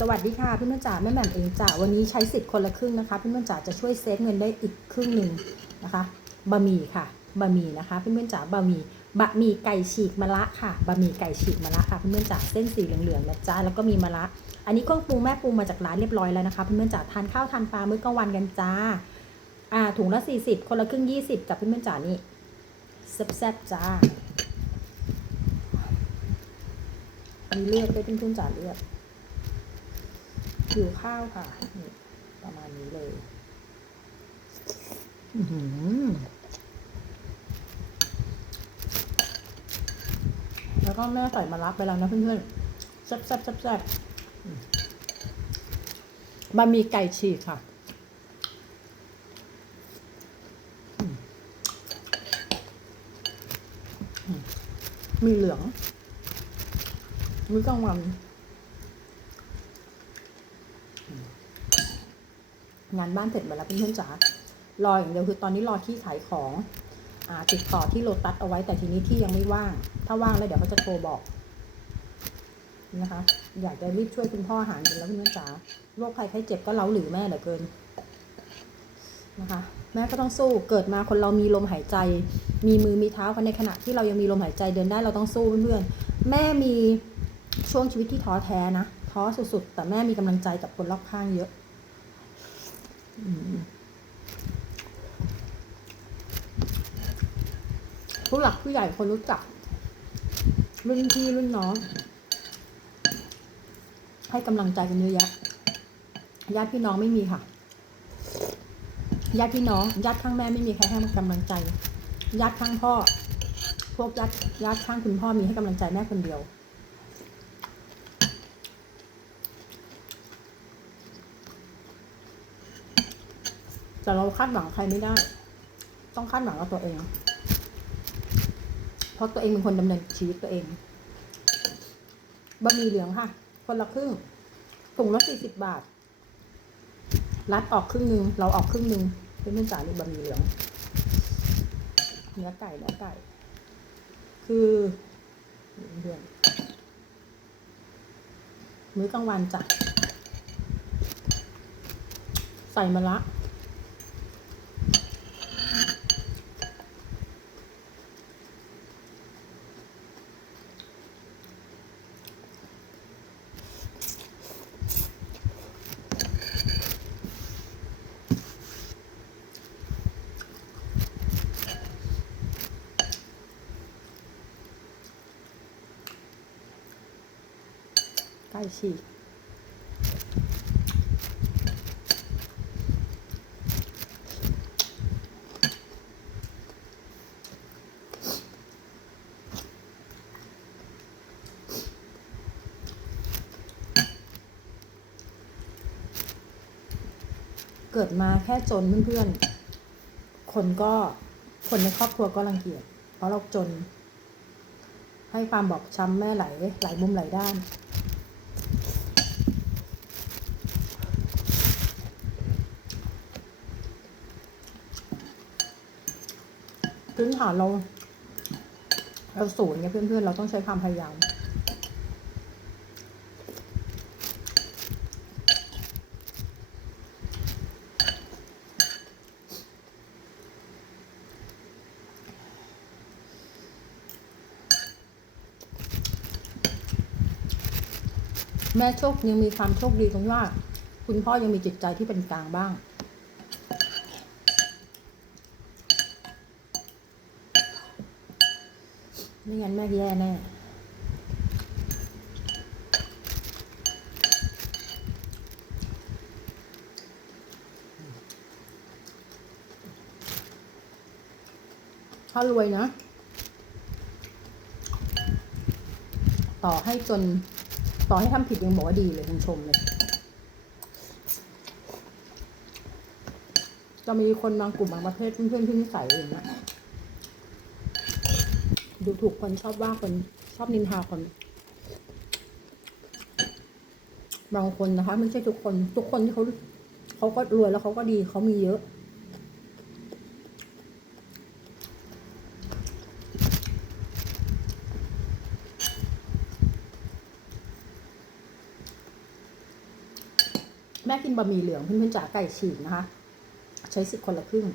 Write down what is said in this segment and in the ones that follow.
สวัสดีค่ะพี่นุ่นจ๋าแม่แหม่มเองจ๋าวันนี้ใช้สิทธิ์คนละครึ่งนะคะพี่นุ่นจ๋าจะช่วยเซฟเงินได้อีกครึ่งหนึ่งนะคะบะหมี่ค่ะบะหมี่นะคะพี่นุ่นจ๋าบะหมี่บะหมี่ไก่ฉีกมะระค่ะบะหมี่ไก่ฉีกมะระค่ะพี่นุ่นจ๋าเส้นสีเหลืองๆนะจ๊ะแล้วก็มีมะระอันนี้เครื่องปรุงแม่ปรุงมาจากร้านเรียบร้อยแล้วนะคะพี่นุ่นจ๋าทานข้าวทานปลามื้อกลางวันกันจ้าอ่าถุงละสี่สิบคนละครึ่งยี่สิบจากพี่นุ่นจ๋านี่แซ่บๆจ้ามีเลือดด้วยพี่นุ่นจ๋าเลือด ผิวข้าวค่ะ ประมาณนี้เลยแล้วก็แม่ใส่มารับไปแล้วนะเพื่อนๆแซ่บแซ่บแซ่บแซ่บบะหมีไก่ฉีกค่ะมีเหลืองมื้อกลางวัน งานบ้านเสร็จหมดแล้วเพื่อนๆจ๋ารออย่างเดียวคือตอนนี้รอที่ขายของอติดต่อที่โลตัสเอาไว้แต่ทีนี้ที่ยังไม่ว่าง ถ้าว่างแล้วเดี๋ยวเขาจะโทรบอกนะคะ อยากจะรีบช่วยคุณพ่อหารกินแล้วเพื่อนจ๋าโรคภัยไข้เจ็บก็เล้าหรือแม่เหลือเกินนะคะแม่ก็ต้องสู้เกิดมาคนเรามีลมหายใจ มีมือมีเท้ากันในขณะที่เรายังมีลมหายใจเดินได้เราต้องสู้เพื่อนๆแม่มีช่วงชีวิตที่ท้อแท้นะท้อสุดๆ แต่แม่มีกำลังใจกับคนรอบข้างเยอะ ผู้หลักผู้ใหญ่คนรู้จัก รุ่นพี่รุ่นน้อง ให้กำลังใจกันเยอะแยะญาติพี่น้องไม่มีค่ะญาติพี่น้องญาติข้างแม่ไม่มีใครให้กำลังใจญาติข้างพ่อ พวกญาติญาติข้างคุณพ่อมีให้กำลังใจแม่คนเดียว แต่เราคาดหวังใครไม่ได้ ต้องคาดหวังกับตัวเอง เพราะตัวเองเป็นคนดำเนินชีวิตตัวเองบะหมี่เหลืองค่ะ คนละครึ่งถุงละสี่สิบบาท รัดออกครึ่งหนึ่งเราออกครึ่งหนึ่งเพื่อนจ่าหรือบะหมี่เหลือง เนื้อไก่เนื้อไก่ คือเพื่อนมื้อกลางวันจ้ะใส่มะละ ฉีกเกิดมาแค่จนเพื่อนๆ คนก็คนในครอบครัวก็รังเกียจเพราะเราจน ให้ความบอกช้ำแม่ไหลหลายมุมหลายด้าน พื้นฐานเราเราศูนย์เนี่ยเพื่อนๆเราต้องใช้ความพยายามแม่โชคยังมีความโชคดีตรงว่า คุณพ่อยังมีจิตใจที่เป็นกลางบ้าง ไม่งั้นแม่แย่แน่ถ้ารวยนะ ต่อให้จน ต่อให้ทำผิดยังบอกว่าดีเลยคุณชมเลยจะมีคนบางกลุ่มบางประเทศเพื่อนๆที่นิสัยอย่างเงี้ ดูถูกคนชอบว่าคนชอบนินทาคน บางคนนะคะไม่ใช่ทุกคน ทุกคนที่เขาเขาก็รวยแล้วเขาก็ดีเขามีเยอะแม่กินบะหมี่เหลืองเพื่อนๆจ๋าไก่ฉีกนะคะ ใช้สิบคนละครึ่ง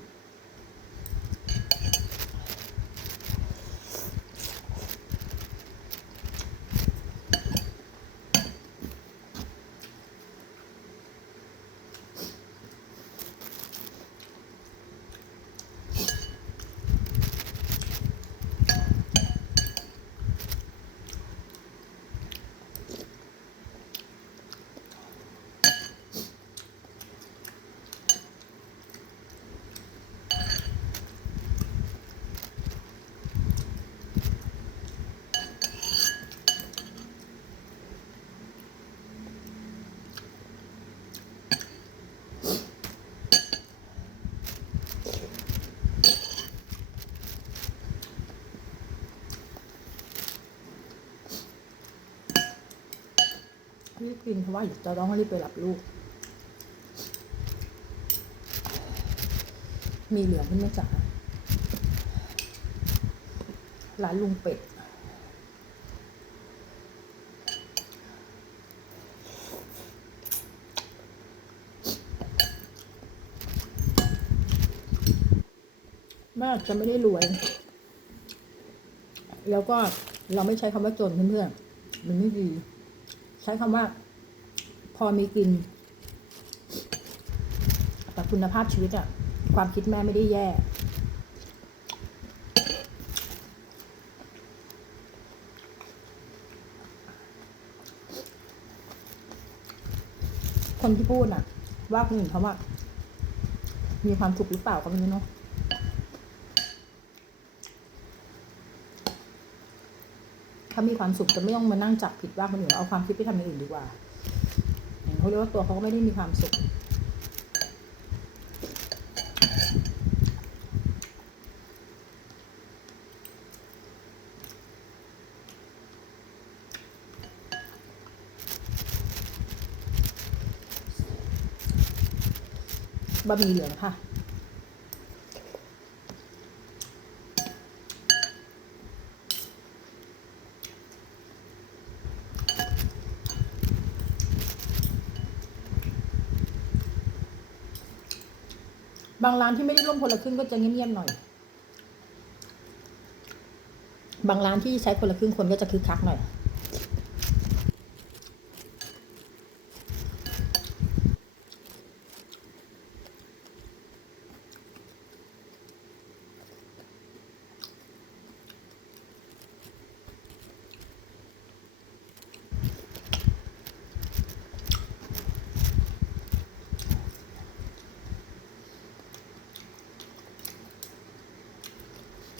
กินเพราะว่าเดี๋ยวจะต้องรีบไปรับลูก มีเหลืองขึ้นไหมจ๊ะร้านลุงเป็ดแม่อาจจะไม่ได้รวย แล้วก็เราไม่ใช้คำว่าจนเพื่อนๆ มันไม่ดี ใช้คำว่า อมีกิน แต่คุณภาพชีวิตอะความคิดแม่ไม่ได้แย่ คนที่พูดน่ะว่าคนอื่นเขาว่า มีความสุขหรือเปล่าก็ไม่รู้เนาะถ้ามีความสุขจะไม่ต้องมานั่งจับผิดว่าคนอื่นเอาความคิดไปทำอย่างอื่นดีกว่า เขาเรียกว่าตัวเขาก็ไม่ได้มีความสุข บะหมี่เหลืองค่ะ บางร้านที่ไม่ได้ร่วมคนละครึ่งก็จะเงียบๆหน่อย บางร้านที่ใช้คนละครึ่งคนก็จะคึกคักหน่อย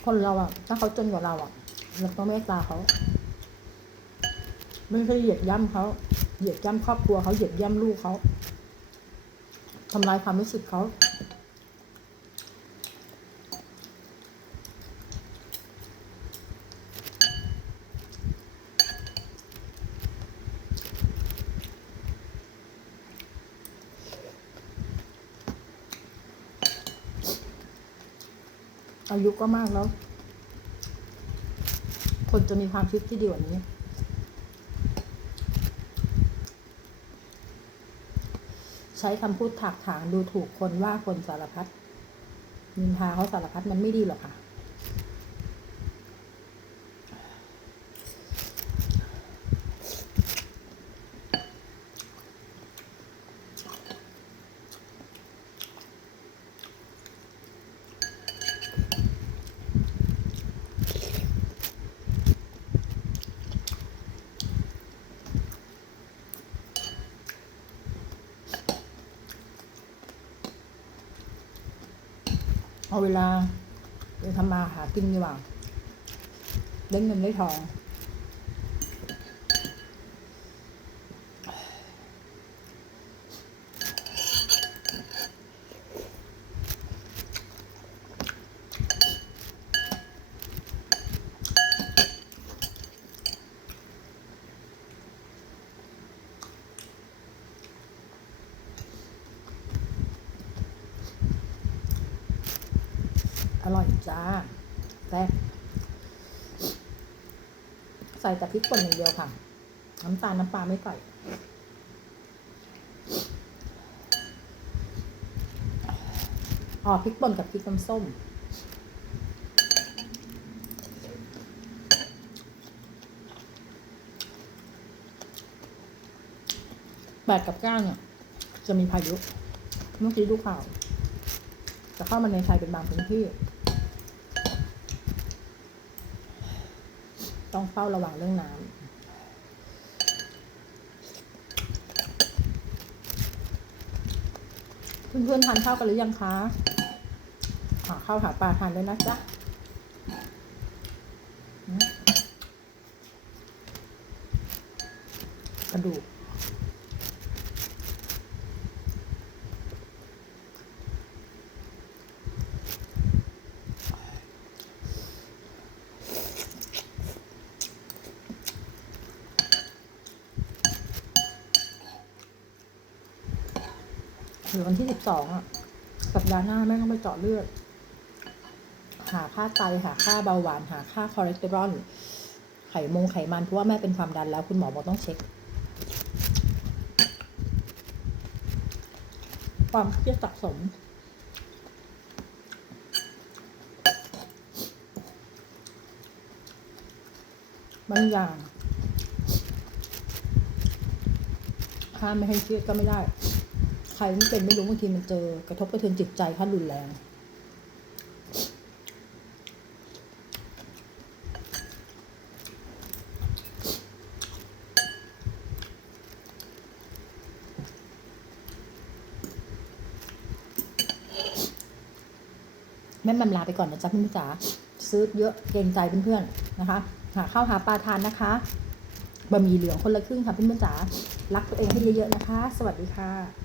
คนเราอะถ้าเขาจนกว่าเราอะเราต้องเมตตาเขาไม่ใช่เหยียดย่ำเขา เหยียดย่ำครอบครัวเขาเหยียดย่ำลูกเขาทำลายความรู้สึกเขาอายุก็มากแล้ว คนจะมีความคิดที่ดีกว่านี้ ใช้คำพูดถากถางดูถูกคนว่าคนสารพัดนินทาเขาสารพัดมันไม่ดีหรอกค่ะ เอาเวลาไปทำมาหากินดีกว่าได้เงินได้ทอง อร่อยจ้าแซ่บใส่แต่พริกป่นอย่างเดียวค่ะ น้ำตาลน้ำปลาไม่ใส่อ๋อพริกป่นกับพริกน้ำส้มแปดกับเก้าเนี่ย จะมีพายุเมื่อกี้ดูข่าว จะเข้ามาในไทยเป็นบางพื้นที่ ต้องเฝ้าระวังเรื่องน้ำเพื่อนๆทานข้าวกันหรือยังคะหาข้าวหาปลาทานด้วยนะจ๊ะกระดูก หรือวันที่สิบสองอะ สัปดาห์หน้าแม่ต้องไปเจาะเลือด หาค่าไตหาค่าเบาหวาน หาค่าคอเลสเตอรอล ไขมงไขมันเพราะว่าแม่เป็นความดันแล้วคุณหมอบอกต้องเช็ค ความเครียดสะสมบางอย่างห้ามไม่ให้เครียดก็ไม่ได้ รไม่เป็นไม่รู้บางทีมันเจอกระทบกระเทือนจิตใจขั้นรุนแรง แม่แมมลาไปก่อนนะจ๊ะพี่มุจ๋าซื้อเยอะเกรงใจเพื่อนๆนะคะ หาข้าวหาปลาทานนะคะบะหมี่เหลืองคนละครึ่งค่ะพี่มุจ๋า รักตัวเองให้เยอะๆนะคะ สวัสดีค่ะ